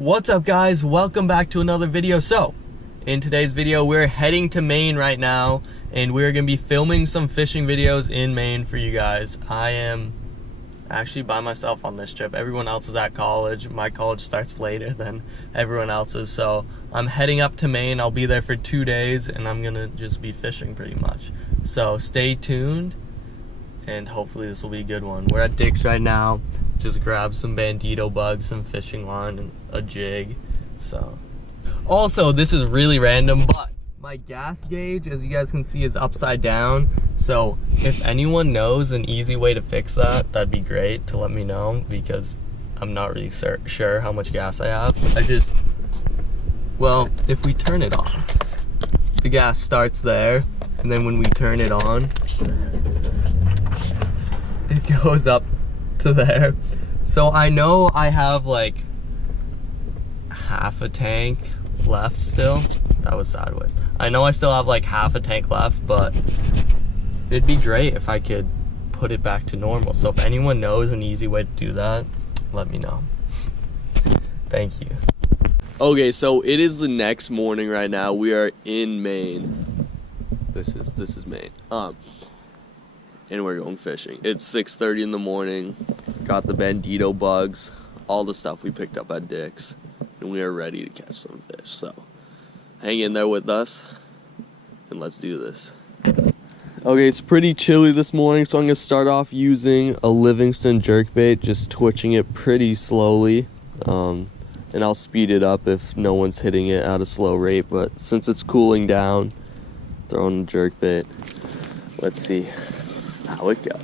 What's up, guys? Welcome back to another video. So in today's video we're heading to Maine right now, and we're gonna be filming some fishing videos in Maine for you guys. I am actually by myself on this trip. Everyone else is at college. My college starts later than everyone else's, so I'm heading up to Maine. I'll be there for 2 days and I'm gonna just be fishing pretty much, so stay tuned and hopefully this will be a good one. We're at Dick's right now. Just grabbed some bandito bugs, some fishing line, and a jig. So also, this is really random, but my gas gauge, as you guys can see, is upside down. So if anyone knows an easy way to fix that, that'd be great to let me know, because I'm not really sure how much gas I have. Well, if we turn it off, the gas starts there, and then when we turn it on, it goes up to there. So I know I have like half a tank left still. That was sideways. I know I still have like half a tank left, but it'd be great if I could put it back to normal. So if anyone knows an easy way to do that, let me know. Thank you. Okay, so it is the next morning right now. We are in Maine. This is Maine. And we're going fishing. It's 6:30 in the morning. Got the bandito bugs, all the stuff we picked up at Dick's, and we are ready to catch some fish. So hang in there with us and let's do this. Okay, it's pretty chilly this morning, so I'm gonna start off using a Livingston jerkbait, just twitching it pretty slowly, and I'll speed it up if no one's hitting it at a slow rate. But since it's cooling down, throwing a jerkbait. Let's see how it goes.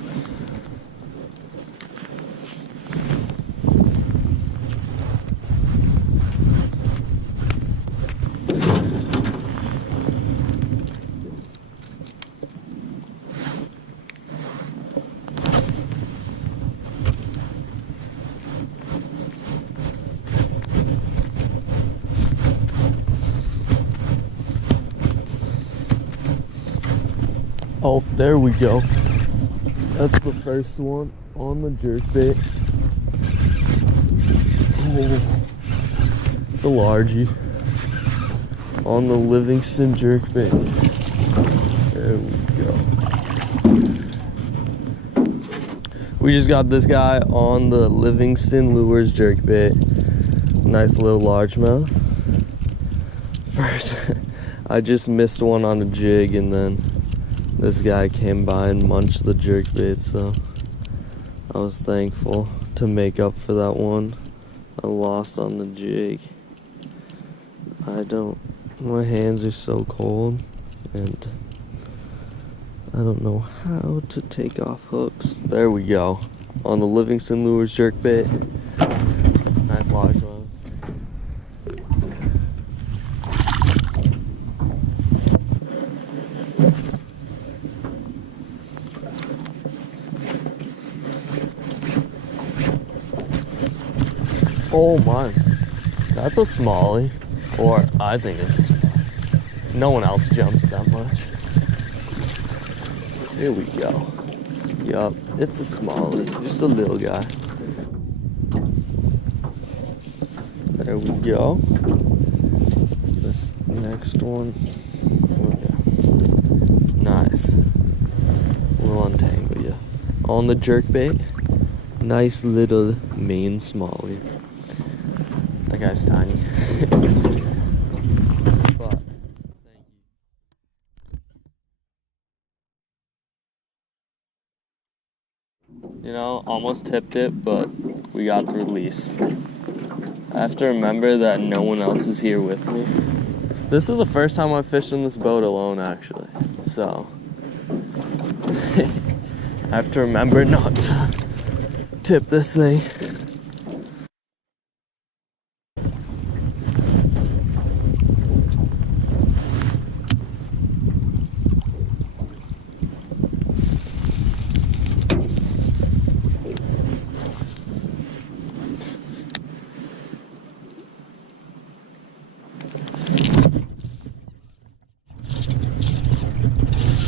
Oh, there we go. That's the first one on the jerkbait. Oh, it's a largie on the Livingston jerkbait. There we go. We just got this guy on the Livingston Lures jerkbait. Nice little largemouth. First, I just missed one on a jig, and then this guy came by and munched the jerkbait, so I was thankful to make up for that one I lost on the jig. My hands are so cold, and I don't know how to take off hooks. There we go, on the Livingston Lures jerkbait. Nice large one. Oh my, that's a smallie, or I think it's a smallie. No one else jumps that much. Here we go. Yup, it's a smallie, just a little guy. There we go. This next one. Okay. Nice. We'll untangle you. On the jerkbait, nice little Maine smallie. That guy's tiny. But thank you. You know, almost tipped it, but we got the release. I have to remember that no one else is here with me. This is the first time I've fished in this boat alone, actually. So I have to remember not to tip this thing.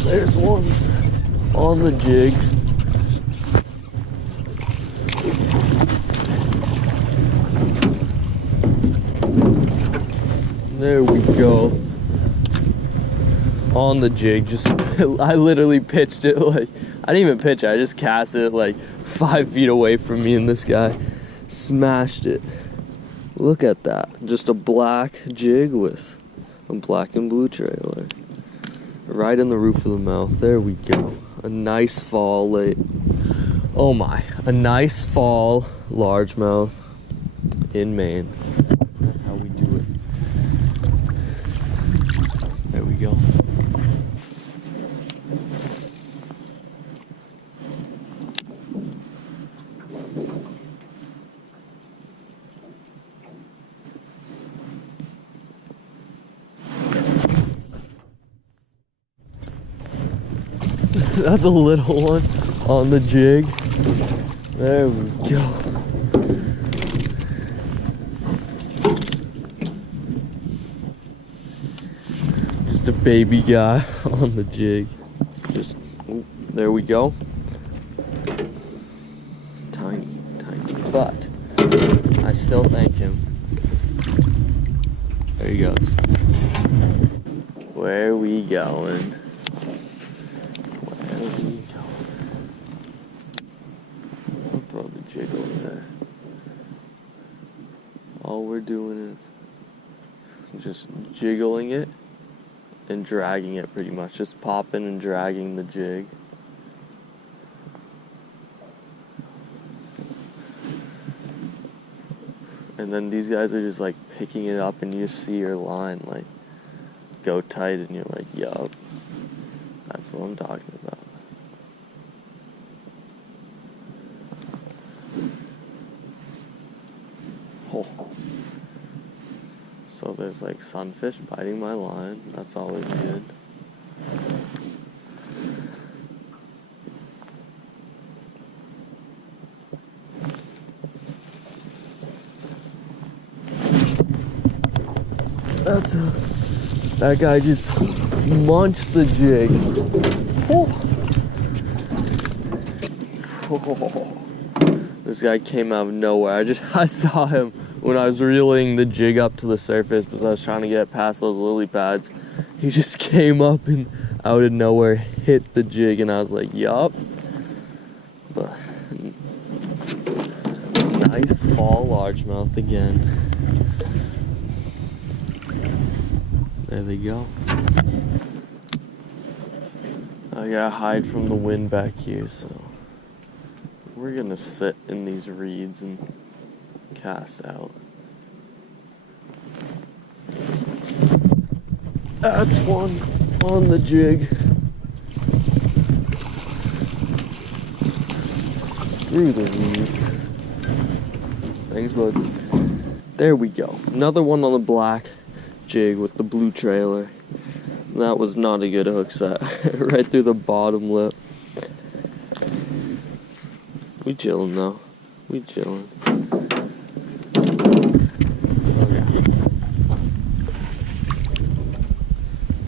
There's one on the jig. There we go. On the jig, I literally pitched it like, I didn't even pitch it, I just cast it like 5 feet away from me, and this guy smashed it. Look at that. Just a black jig with a black and blue trailer. Right in the roof of the mouth. There we go. A nice fall late. Oh my. A nice fall largemouth in Maine. That's how we do it. There we go. That's a little one on the jig. There we go. Just a baby guy on the jig. Just, oh, there we go. Tiny, but I still thank him. There he goes. Where we going? I'll throw the jig over there. All we're doing is just jiggling it and dragging it pretty much. Just popping and dragging the jig. And then these guys are just like picking it up, and you see your line like go tight, and you're like, yup, that's what I'm talking about. Oh. So there's like sunfish biting my line. That's always good. That guy just munched the jig. Oh. Oh. This guy came out of nowhere. I saw him when I was reeling the jig up to the surface because I was trying to get past those lily pads. He just came up and out of nowhere hit the jig, and I was like, yup. But nice fall largemouth again. There they go. I gotta hide from the wind back here, so we're gonna sit in these reeds and cast out. That's one on the jig. Through the reeds. Thanks, bud. There we go. Another one on the black jig with the blue trailer. That was not a good hook set. Right through the bottom lip. We chillin' though. We chillin'. Oh yeah.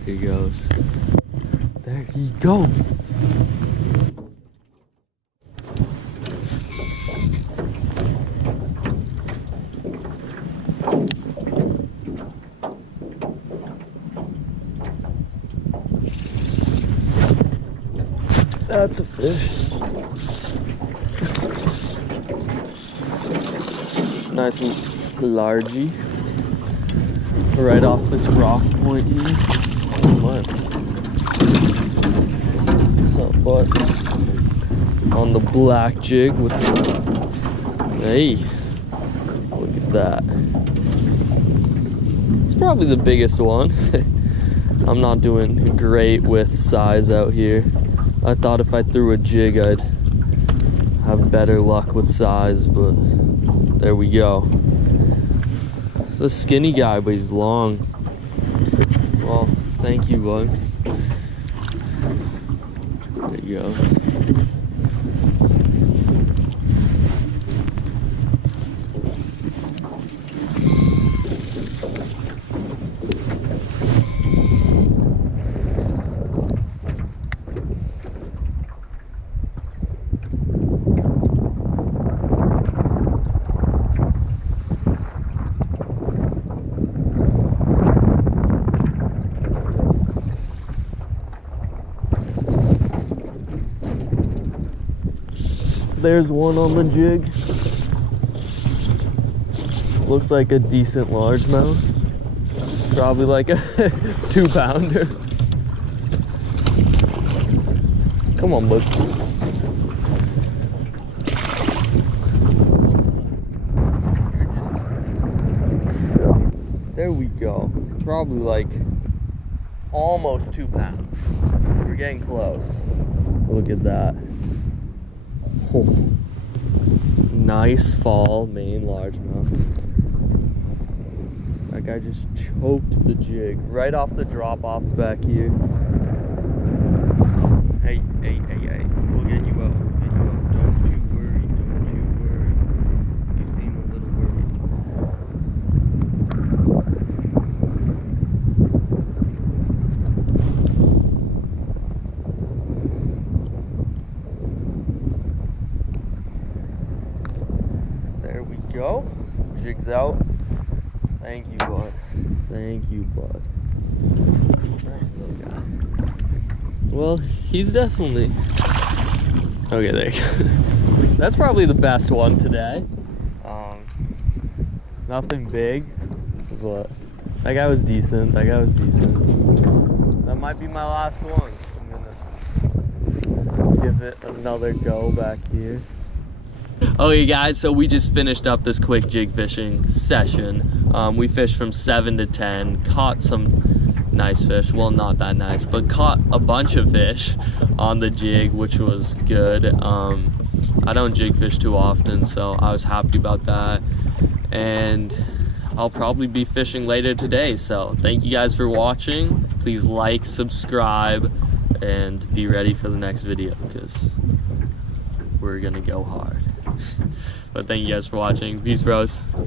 Here he goes. There he goes. That's a fish. Nice and largy. Right off this rock point here. What? What's up, bud? On the black jig with the... Hey. Look at that. It's probably the biggest one. I'm not doing great with size out here. I thought if I threw a jig, I'd have better luck with size, but there we go. It's a skinny guy, but he's long. Well, thank you, bud. There you go. there's one on the jig. Looks like a decent largemouth. Probably like a 2-pounder. Come on, bud. There we go. Probably like almost 2 pounds. We're getting close. Look at that. Oh. Nice fall Maine largemouth. That guy just choked the jig right off the drop-offs back here. Hey, hey, hey, hey. We'll get you out. We'll get you out. Don't you worry. Don't you worry. You seem a little worried. There we go. Jig's out. Thank you, bud. Thank you, bud. Nice little guy. Well, he's definitely... Okay, there you go. That's probably the best one today. Nothing big, but that guy was decent. That guy was decent. That might be my last one. I'm gonna give it another go back here. Okay guys, so we just finished up this quick jig fishing session. We fished from 7 to 10, caught some nice fish. Well, not that nice, but caught a bunch of fish on the jig, which was good. I don't jig fish too often, so I was happy about that. And I'll probably be fishing later today, so thank you guys for watching. Please like, subscribe, and be ready for the next video, because we're gonna go hard. But thank you guys for watching. Peace, bros.